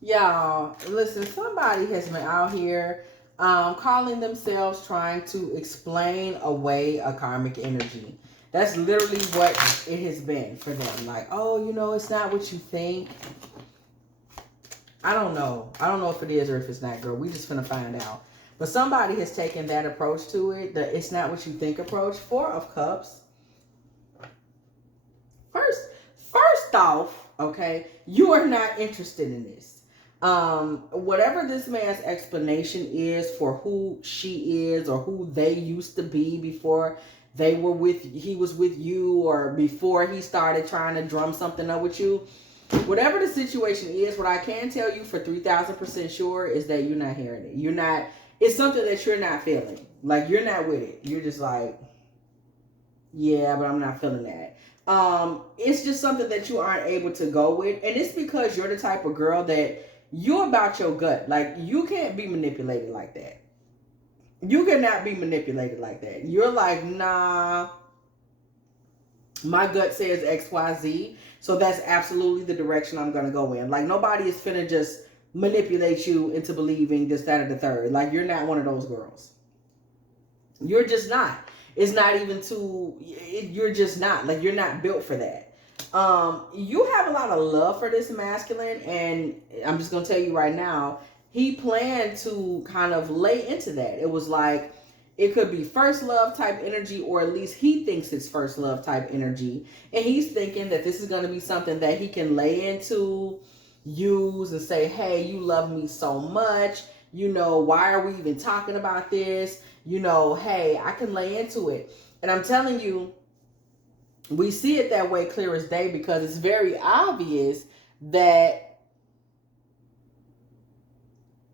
Y'all, listen, somebody has been out here calling themselves trying to explain away a karmic energy. That's literally what it has been for them. Like, oh, it's not what you think. I don't know. I don't know if it is or if it's not, girl. We just finna find out. But somebody has taken that approach to it, the it's not what you think approach. Four of Cups. First off, okay, you are not interested in this. Whatever this man's explanation is for who she is or who they used to be before he was with you, or before he started trying to drum something up with you, whatever the situation is, what I can tell you for 3,000% sure is that you're not hearing it. You're not, it's something that you're not feeling. Like, you're not with it. You're just like, yeah, but I'm not feeling that. It's just something that you aren't able to go with. And it's because you're the type of girl that you're about your gut. Like, you can't be manipulated like that. You cannot be manipulated like that. You're like, nah, my gut says XYZ. So that's absolutely the direction I'm going to go in. Like, nobody is finna just manipulate you into believing this, that, or the third. Like, you're not one of those girls. You're just not. It's not even you're just not. Like, you're not built for that. You have a lot of love for this masculine, and I'm just going to tell you right now, he planned to kind of lay into that. It was like, it could be first love type energy, or at least he thinks it's first love type energy. And he's thinking that this is going to be something that he can lay into, use, and say, hey, you love me so much. Why are we even talking about this? Hey, I can lay into it. And I'm telling you, we see it that way clear as day, because it's very obvious that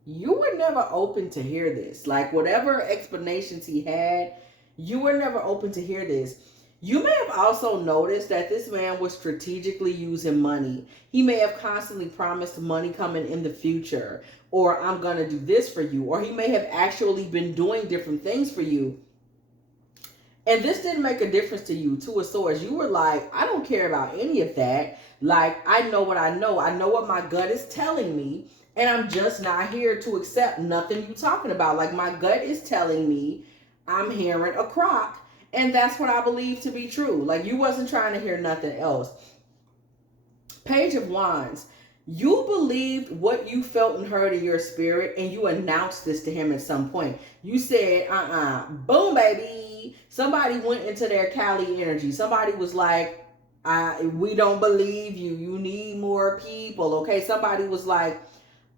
you were never open to hear this. Like, whatever explanations he had, you were never open to hear this. You may have also noticed that this man was strategically using money. He may have constantly promised money coming in the future, or I'm going to do this for you, or he may have actually been doing different things for you. And this didn't make a difference to you, Two of Swords. You were like, I don't care about any of that. Like, I know what I know. I know what my gut is telling me. And I'm just not here to accept nothing you talking about. Like, my gut is telling me I'm hearing a crock. And that's what I believe to be true. Like, you wasn't trying to hear nothing else. Page of Wands. You believed what you felt and heard in your spirit, and you announced this to him at some point. You said, boom, baby. Somebody went into their Cali energy. Somebody was like, we don't believe you. You need more people. Okay. Somebody was like,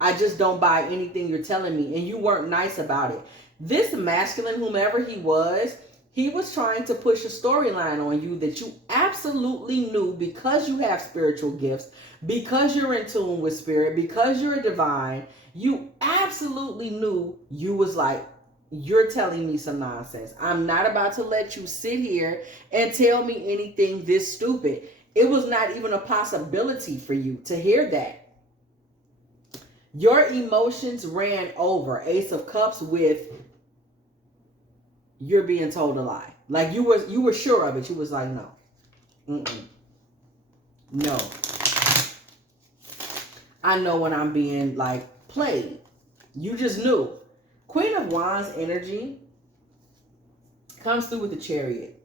I just don't buy anything you're telling me. And you weren't nice about it. This masculine, whomever he was trying to push a storyline on you that you absolutely knew, because you have spiritual gifts, because you're in tune with spirit, because you're a divine, you absolutely knew. You was like, you're telling me some nonsense. I'm not about to let you sit here and tell me anything this stupid. It was not even a possibility for you to hear that. Your emotions ran over, Ace of Cups, with you're being told a lie. Like, you were sure of it. You was like, no. No. I know when I'm being, like, played. You just knew. Queen of Wands energy comes through with the Chariot.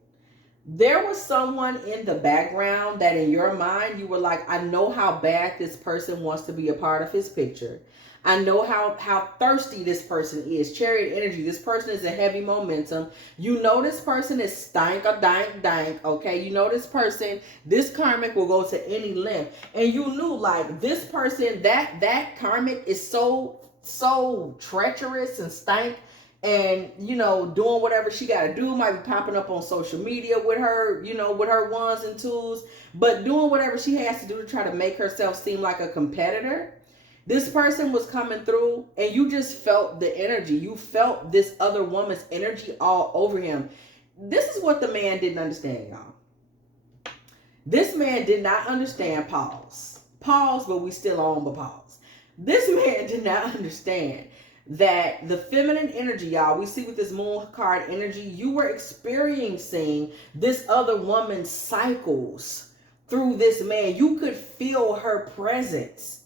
There was someone in the background that in your mind you were like, I know how bad this person wants to be a part of his picture. I know how thirsty this person is. Chariot energy. This person is a heavy momentum. You know this person is stank or dank. Okay. You know this person, this karmic will go to any length. And you knew, like, this person, that karmic is so treacherous and stank, and doing whatever she got to do. Might be popping up on social media with her, with her ones and twos, but doing whatever she has to do to try to make herself seem like a competitor. This person was coming through, and you just felt the energy. You felt this other woman's energy all over him. This is what the man didn't understand, y'all. This man did not understand pause, but we still on the pause. This man did not understand that the feminine energy, y'all, we see with this moon card energy, you were experiencing this other woman's cycles through this man. You could feel her presence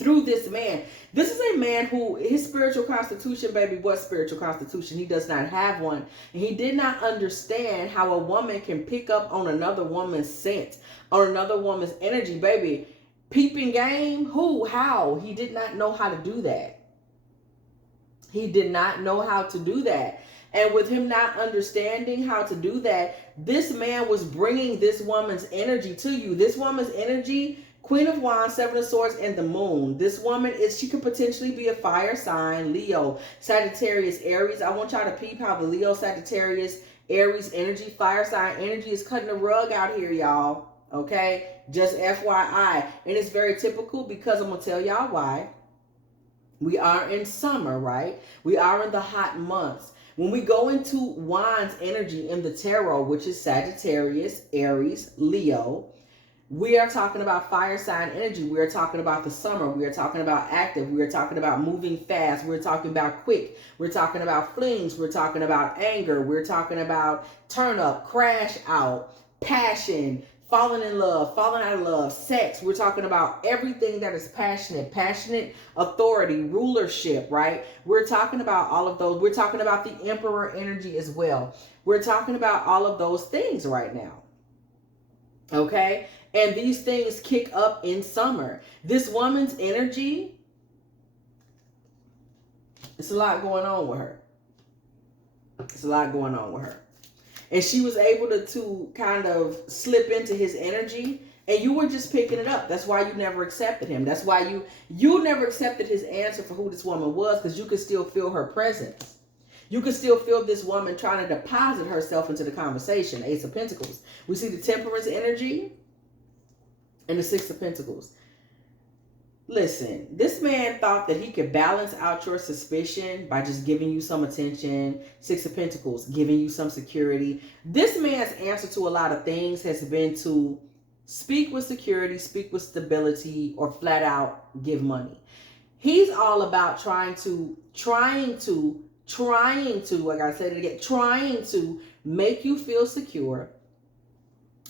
through this man. This is a man who, his spiritual constitution, baby, what spiritual constitution? He does not have one. And he did not understand how a woman can pick up on another woman's scent, on another woman's energy, baby. Peeping game? Who? How? He did not know how to do that. He did not know how to do that. And with him not understanding how to do that, this man was bringing this woman's energy to you. This woman's energy, Queen of Wands, Seven of Swords, and the Moon. This woman she could potentially be a fire sign, Leo, Sagittarius, Aries. I want y'all to peep how the Leo, Sagittarius, Aries energy, fire sign energy is cutting the rug out here, y'all. Okay? Just FYI. And it's very typical because I'm going to tell y'all why. We are in summer, right? We are in the hot months. When we go into Wands energy in the tarot, which is Sagittarius, Aries, Leo, we are talking about fire sign energy. We are talking about the summer. We are talking about active. We are talking about moving fast. We're talking about quick. We're talking about flings. We're talking about anger. We're talking about turn up, crash out, passion, falling in love, falling out of love, sex. We're talking about everything that is passionate authority, rulership, right? We're talking about all of those. We're talking about the emperor energy as well. We're talking about all of those things right now. Okay? And these things kick up in summer. This woman's energy, it's a lot going on with her. It's a lot going on with her. And she was able to kind of slip into his energy, and you were just picking it up. That's why you never accepted him. That's why you never accepted his answer for who this woman was, because you could still feel her presence. You could still feel this woman trying to deposit herself into the conversation. Ace of Pentacles. We see the Temperance energy and the Six of Pentacles. Listen, this man thought that he could balance out your suspicion by just giving you some attention. Six of Pentacles, giving you some security. This man's answer to a lot of things has been to speak with security, speak with stability, or flat out give money. He's all about trying to, like I said it again, trying to make you feel secure,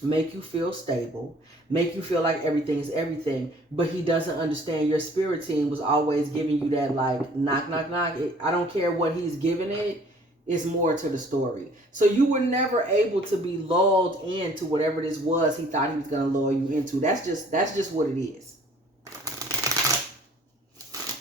make you feel stable, make you feel like everything is everything. But he doesn't understand your spirit team was always giving you that, like, knock, knock, knock. I don't care what he's giving it. It's more to the story. So you were never able to be lulled into whatever this was he thought he was going to lull you into. That's just what it is.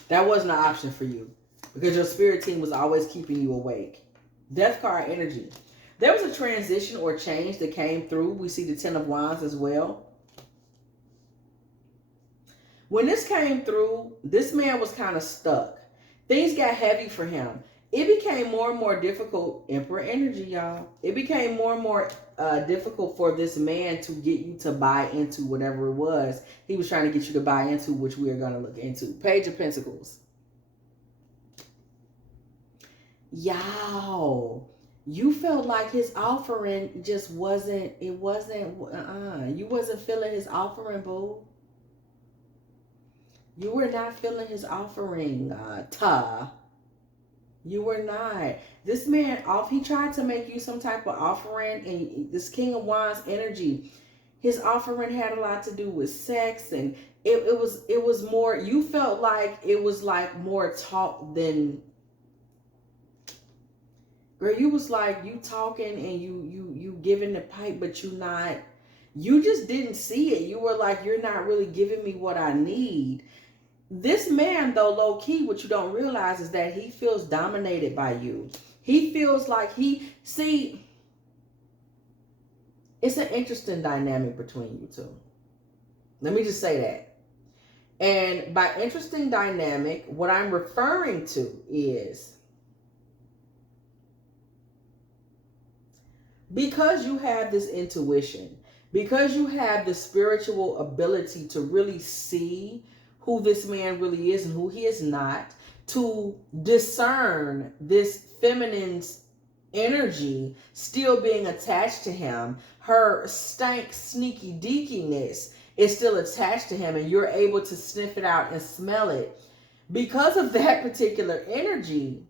That wasn't an option for you because your spirit team was always keeping you awake. Death card energy. There was a transition or change that came through. We see the Ten of Wands as well. When this came through, this man was kind of stuck. Things got heavy for him. It became more and more difficult. Emperor energy, y'all. It became more and more difficult for this man to get you to buy into whatever it was he was trying to get you to buy into, which we are going to look into. Page of Pentacles. Y'all, you felt like his offering just wasn't, you wasn't feeling his offering, boo. You were not feeling his offering, You were not. This man, he tried to make you some type of offering, and this King of Wands energy, his offering had a lot to do with sex, and it was more, you felt like it was like more talk than, girl, you was like, you talking and you giving the pipe, but you just didn't see it. You were like, you're not really giving me what I need. This man, though, low key, what you don't realize is that he feels dominated by you. He feels like it's an interesting dynamic between you two. Let me just say that. And by interesting dynamic, what I'm referring to is, because you have this intuition, because you have the spiritual ability to really see who this man really is and who he is not, to discern this feminine's energy still being attached to him, her stank, sneaky deakiness is still attached to him, and you're able to sniff it out and smell it. Because of that particular energy,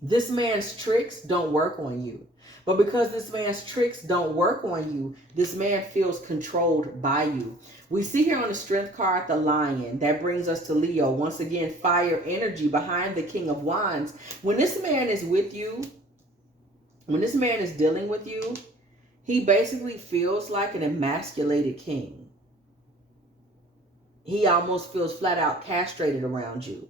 this man's tricks don't work on you. But because this man's tricks don't work on you, this man feels controlled by you. We see here on the strength card, the lion. That brings us to Leo. Once again, fire energy behind the King of Wands. When this man is with you, when this man is dealing with you, he basically feels like an emasculated king. He almost feels flat out castrated around you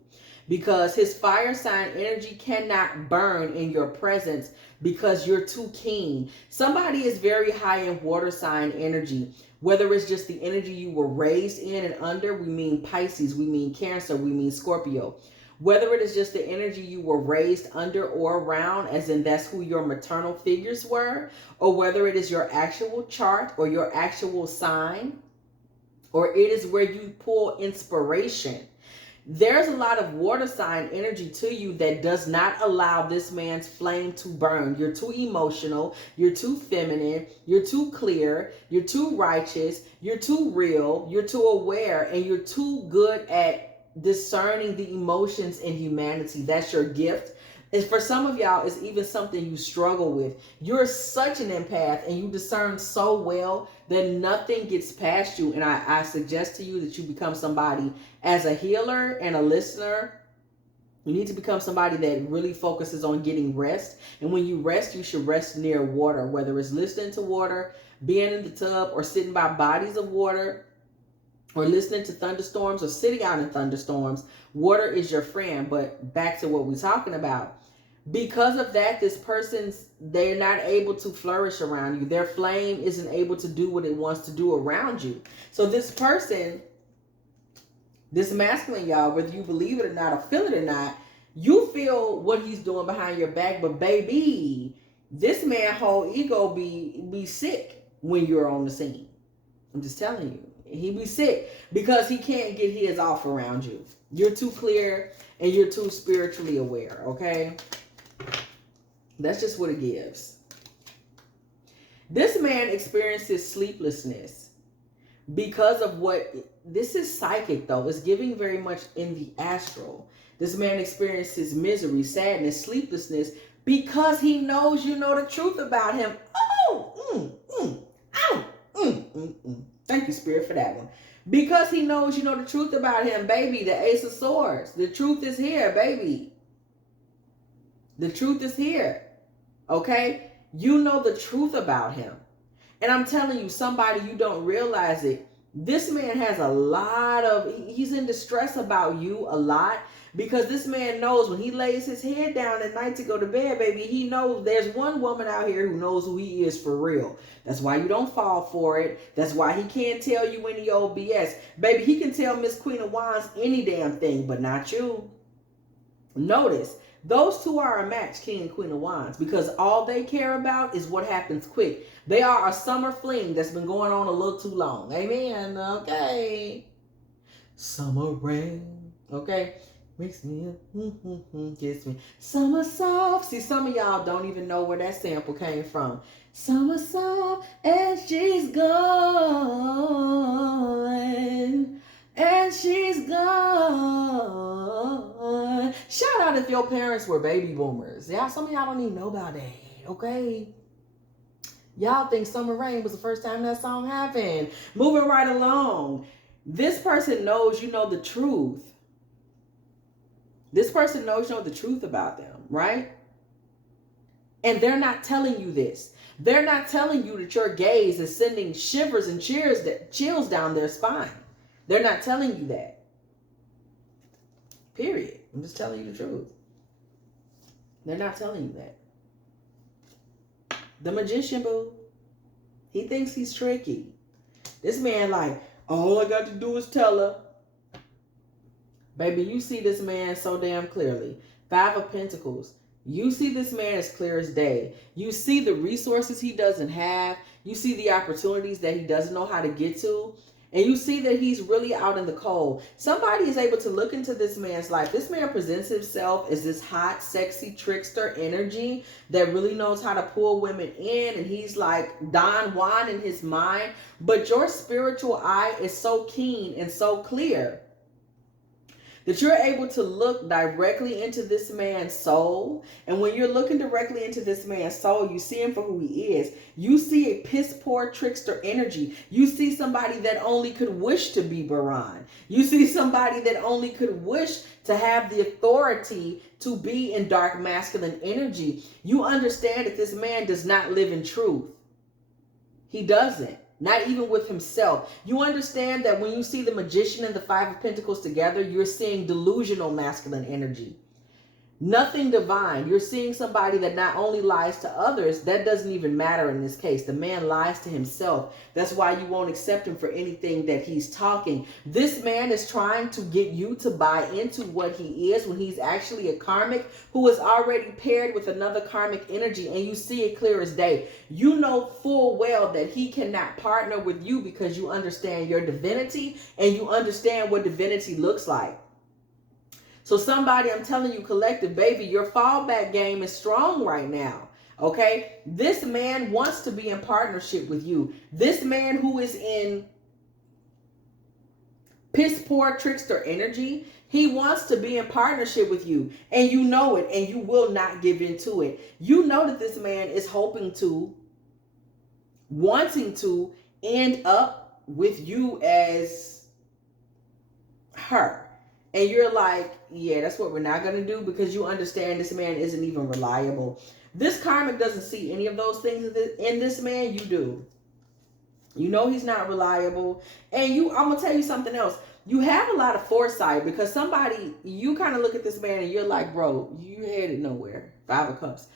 because his fire sign energy cannot burn in your presence because you're too keen. Somebody is very high in water sign energy, whether it's just the energy you were raised in and under. We mean Pisces, we mean Cancer, we mean Scorpio. Whether it is just the energy you were raised under or around, as in that's who your maternal figures were, or whether it is your actual chart or your actual sign, or it is where you pull inspiration. There's a lot of water sign energy to you that does not allow this man's flame to burn. You're too emotional, you're too feminine, you're too clear, you're too righteous, you're too real, you're too aware, and you're too good at discerning the emotions in humanity. That's your gift. And for some of y'all, it's even something you struggle with. You're such an empath and you discern so well that nothing gets past you. And I suggest to you that you become somebody as a healer and a listener. You need to become somebody that really focuses on getting rest. And when you rest, you should rest near water, whether it's listening to water, being in the tub, or sitting by bodies of water, or listening to thunderstorms, or sitting out in thunderstorms. Water is your friend. But back to what we're talking about. Because of that, this person's, they're not able to flourish around you. Their flame isn't able to do what it wants to do around you. So this person, this masculine, y'all, whether you believe it or not or feel it or not, you feel what he's doing behind your back. But baby, this man whole ego be sick when you're on the scene. I'm just telling you. He be sick because he can't get his off around you. You're too clear and you're too spiritually aware, okay? That's just what it gives. This man experiences sleeplessness because of what, this is psychic though. It's giving very much in the astral. This man experiences misery, sadness, sleeplessness because he knows you know the truth about him. Thank you, Spirit, for that one. Because he knows you know the truth about him, baby. The Ace of Swords. The truth is here, baby. The truth is here. Okay? You know the truth about him. And I'm telling you, somebody, you don't realize it. This man has a lot of, he's in distress about you a lot. Because this man knows when he lays his head down at night to go to bed, baby, he knows there's one woman out here who knows who he is for real. That's why you don't fall for it. That's why he can't tell you any old BS. Baby, he can tell Miss Queen of Wands any damn thing, but not you. Notice, those two are a match, King and Queen of Wands, because all they care about is what happens quick. They are a summer fling that's been going on a little too long. Amen. Okay. Summer rain. Okay. Makes me kiss me. Summer soft. See, some of y'all don't even know where that sample came from. Summer soft, and she's gone. And she's gone. Shout out if your parents were baby boomers. Yeah, some of y'all don't even know about that. Okay. Y'all think Summer Rain was the first time that song happened. Moving right along. This person knows you know the truth. This person knows you know the truth about them, right? And they're not telling you this. They're not telling you that your gaze is sending shivers and chills down their spine. They're not telling you that. Period. I'm just telling you the truth. They're not telling you that. The magician, boo. He thinks he's tricky. This man like, all I got to do is tell her. Baby, you see this man so damn clearly. 5 of Pentacles. You see this man as clear as day. You see the resources he doesn't have. You see the opportunities that he doesn't know how to get to. And you see that he's really out in the cold. Somebody is able to look into this man's life. This man presents himself as this hot, sexy trickster energy that really knows how to pull women in. And he's like Don Juan in his mind. But your spiritual eye is so keen and so clear. that you're able to look directly into this man's soul. And when you're looking directly into this man's soul, you see him for who he is. You see a piss poor trickster energy. You see somebody that only could wish to be Baran. You see somebody that only could wish to have the authority to be in dark masculine energy. You understand that this man does not live in truth. He doesn't. Not even with himself. You understand that when you see the Magician and the Five of Pentacles together, you're seeing delusional masculine energy. Nothing divine. You're seeing somebody that not only lies to others, that doesn't even matter in this case. The man lies to himself. That's why you won't accept him for anything that he's talking. This man is trying to get you to buy into what he is when he's actually a karmic who is already paired with another karmic energy, and you see it clear as day. You know full well that he cannot partner with you because you understand your divinity and you understand what divinity looks like. So somebody, I'm telling you, collective, baby, your fallback game is strong right now. Okay? This man wants to be in partnership with you. This man who is in piss poor trickster energy, he wants to be in partnership with you. And you know it, and you will not give into it. You know that this man is hoping to, wanting to end up with you as her. And you're like, yeah, that's what we're not going to do, because you understand this man isn't even reliable. This karmic doesn't see any of those things in this man. You do. You know he's not reliable. And I'm going to tell you something else. You have a lot of foresight, because somebody, you kind of look at this man and you're like, bro, you headed nowhere. Five of Cups.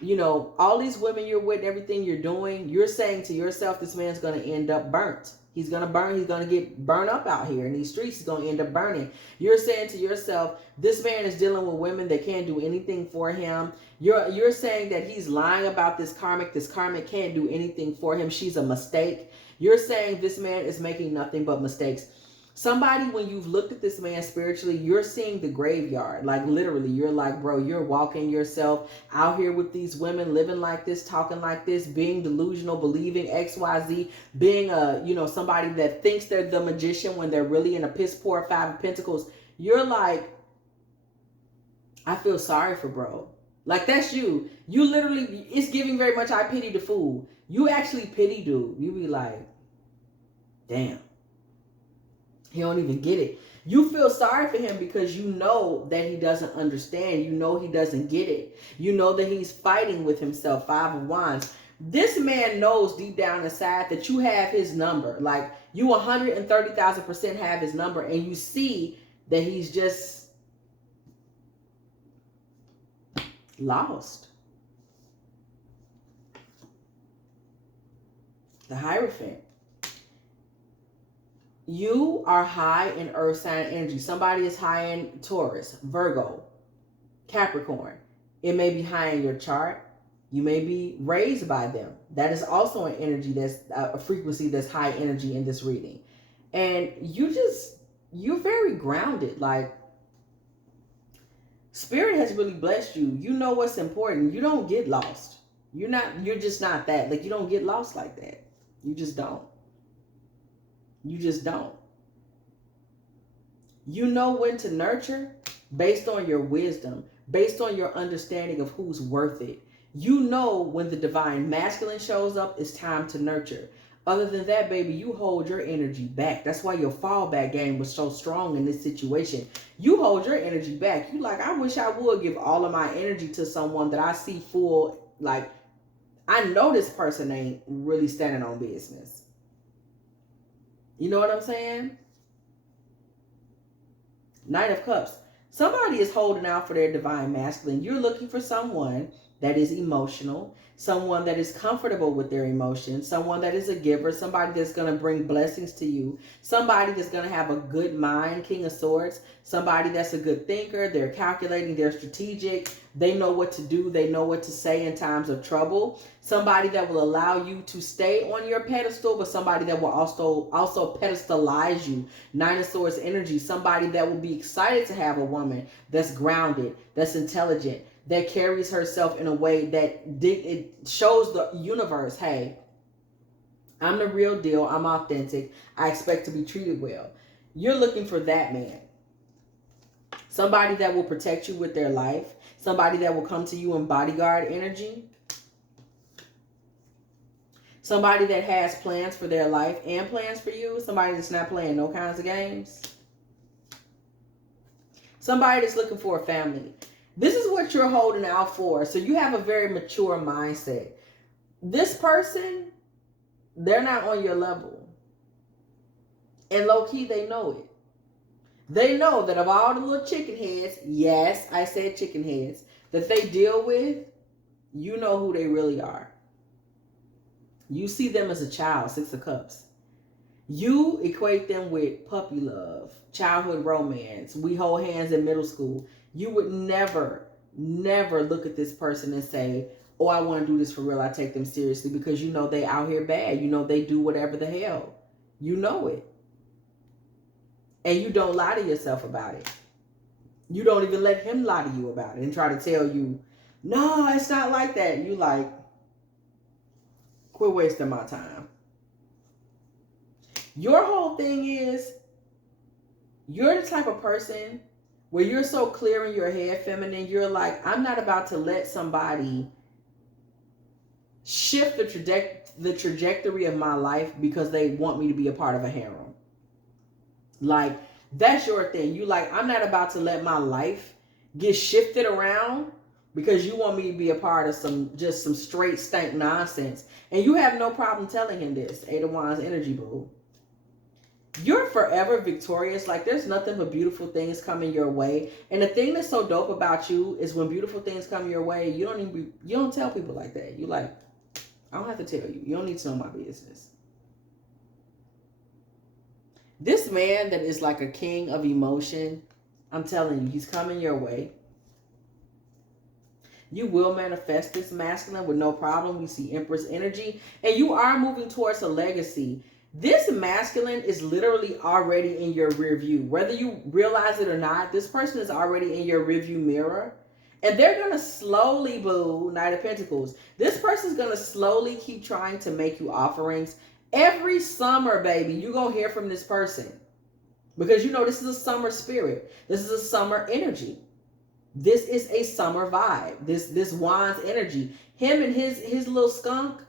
You know, all these women you're with, everything you're doing, you're saying to yourself, this man's going to end up burnt. He's going to burn. He's going to get burned up out here in these streets. He's going to end up burning. You're saying to yourself, this man is dealing with women that can't do anything for him. You're saying that he's lying about this karmic. This karmic can't do anything for him. She's a mistake. You're saying this man is making nothing but mistakes. Somebody, when you've looked at this man spiritually, you're seeing the graveyard. Like literally, you're like, bro, you're walking yourself out here with these women, living like this, talking like this, being delusional, believing XYZ, being somebody that thinks they're the magician when they're really in a piss poor Five of Pentacles. You're like, I feel sorry for bro. Like that's you. You literally, it's giving very much I pity the fool. You actually pity dude. You be like, damn. He don't even get it. You feel sorry for him because you know that he doesn't understand. You know he doesn't get it. You know that he's fighting with himself. Five of Wands. This man knows deep down inside that you have his number. Like you 130,000% have his number, and you see that he's just lost. The Hierophant. You are high in earth sign energy. Somebody is high in Taurus, Virgo, Capricorn. It may be high in your chart. You may be raised by them. That is also an energy that's a frequency that's high energy in this reading. And you're very grounded. Like Spirit has really blessed you. You know what's important. You don't get lost. You're just not that. Like you don't get lost like that. You just don't. You just don't. You know when to nurture based on your wisdom, based on your understanding of who's worth it. You know when the divine masculine shows up, it's time to nurture. Other than that, baby, you hold your energy back. That's why your fallback game was so strong in this situation. You hold your energy back. You like, I wish I would give all of my energy to someone that I see full, like, I know this person ain't really standing on business. You know what I'm saying? Knight of Cups. Somebody is holding out for their divine masculine. You're looking for someone that is emotional, someone that is comfortable with their emotions, someone that is a giver, somebody that's going to bring blessings to you, somebody that's going to have a good mind, King of Swords, somebody that's a good thinker, they're calculating, they're strategic, they know what to do, they know what to say in times of trouble, somebody that will allow you to stay on your pedestal, but somebody that will also pedestalize you. Nine of Swords energy, somebody that will be excited to have a woman that's grounded, that's intelligent, that carries herself in a way that it shows the universe, hey, I'm the real deal, I'm authentic, I expect to be treated well. You're looking for that man. somebody that will protect you with their life, somebody that will come to you in bodyguard energy, somebody that has plans for their life and plans for you, somebody that's not playing no kinds of games, somebody that's looking for a family. This is what you're holding out for. So you have a very mature mindset. This person, they're not on your level. And low-key, they know it. They know that of all the little chicken heads, yes, I said chicken heads, that they deal with, you know who they really are. You see them as a child, 6 of Cups. You equate them with puppy love, childhood romance. We hold hands in middle school. You would never look at this person and say, oh, I want to do this for real. I take them seriously, because you know they out here bad. You know they do whatever the hell. You know it. And you don't lie to yourself about it. You don't even let him lie to you about it and try to tell you, no, it's not like that. You like, quit wasting my time. Your whole thing is, you're the type of person where you're so clear in your head, feminine, you're like, I'm not about to let somebody shift the trajectory of my life because they want me to be a part of a harem. Like, that's your thing. You like, I'm not about to let my life get shifted around because you want me to be a part of some straight stank nonsense. And you have no problem telling him this. 8 of Wands energy, boo. You're forever victorious. Like, there's nothing but beautiful things coming your way. And the thing that's so dope about you is when beautiful things come your way, you don't tell people like that. You like, I don't have to tell you. You don't need to know my business. This man that is like a king of emotion, I'm telling you, he's coming your way. You will manifest this masculine with no problem. We see Empress energy. And you are moving towards a legacy. This masculine is literally already in your rear view. Whether you realize it or not, this person is already in your rear view mirror. And they're going to slowly, boo, Knight of Pentacles. This person's going to slowly keep trying to make you offerings. Every summer, baby, you're going to hear from this person. Because you know this is a summer spirit. This is a summer energy. This is a summer vibe. This Wands energy. Him and his little skunk,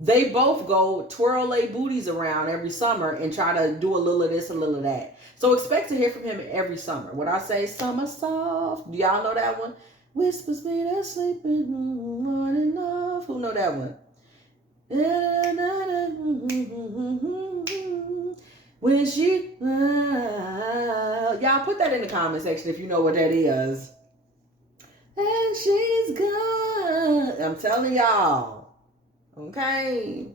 they both go twirl their booties around every summer and try to do a little of this, a little of that. So expect to hear from him every summer. When I say summer soft, do y'all know that one? Whispers me that sleeping on and off. Who know that one? When she, y'all put that in the comment section if you know what that is. And she's gone. I'm telling y'all. Okay.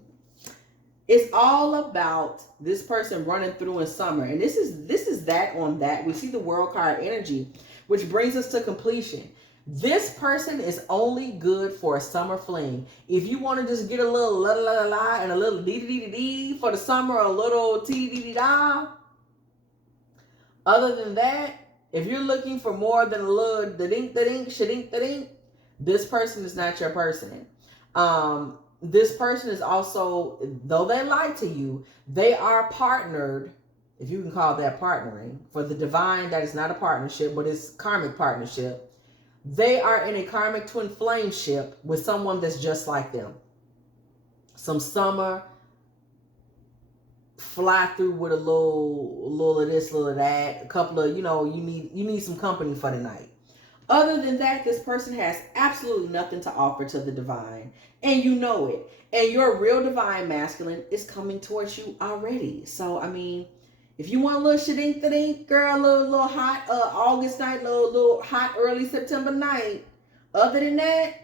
It's all about this person running through in summer. And this is that on that. We see the World card energy, which brings us to completion. This person is only good for a summer fling. If you want to just get a little la la la la and a little dee dee dee dee for the summer, or a little tee dee dee da. Other than that, if you're looking for more than a little da dink da dink shadink da dink, this person is not your person. This person is also, though they lie to you, they are partnered, if you can call that partnering. For the divine, that is not a partnership, but it's karmic partnership. They are in a karmic twin flame ship with someone that's just like them. Some summer, fly through with a little of this, little of that, a couple of, you need some company for the night. Other than that, this person has absolutely nothing to offer to the divine. And you know it. And your real divine masculine is coming towards you already. So, I mean, if you want a little shadink-da-dink, girl, a little hot August night, little hot early September night. Other than that,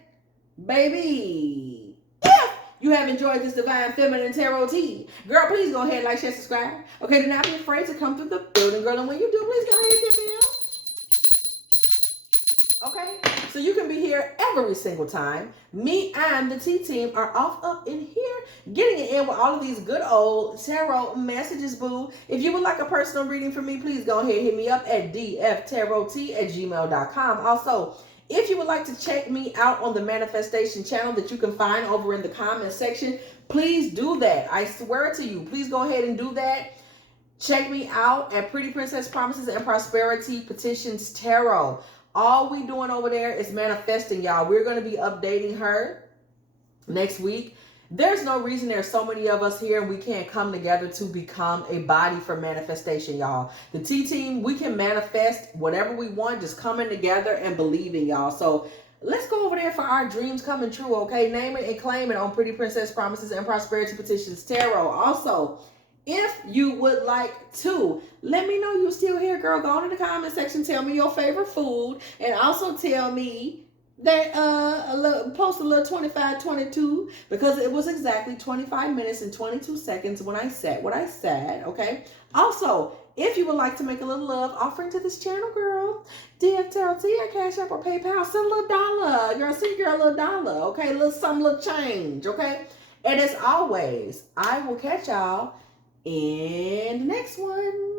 baby, if you have enjoyed this Divine Feminine Tarot tea, girl, please go ahead, like, share, subscribe. Okay, do not be afraid to come through the building, girl. And when you do, please go ahead and hit me out. Okay, so you can be here every single time. Me and the T-Team are off up in here, getting it in with all of these good old tarot messages, boo. If you would like a personal reading from me, please go ahead and hit me up at dftarottea@gmail.com. Also, if you would like to check me out on the manifestation channel that you can find over in the comment section, please do that. I swear to you, please go ahead and do that. Check me out at Pretty Princess Promises and Prosperity Petitions Tarot. All we doing over there is manifesting, y'all. We're going to be updating her next week. There's no reason there's so many of us here and we can't come together to become a body for manifestation, y'all. The T team, we can manifest whatever we want, just coming together and believing, y'all. So let's go over there for our dreams coming true, okay? Name it and claim it on Pretty Princess Promises and Prosperity Petitions Tarot. Also, if you would like to, let me know you're still here, girl. Go on in the comment section. Tell me your favorite food. And also tell me that post a little 2522 because it was exactly 25 minutes and 22 seconds when I said what I said, okay? Also, if you would like to make a little love offering to this channel, girl, dftarottea, Cash App, or PayPal, send a little dollar. Girl, send your little dollar, okay? A little some little change, okay? And as always, I will catch y'all in the next one.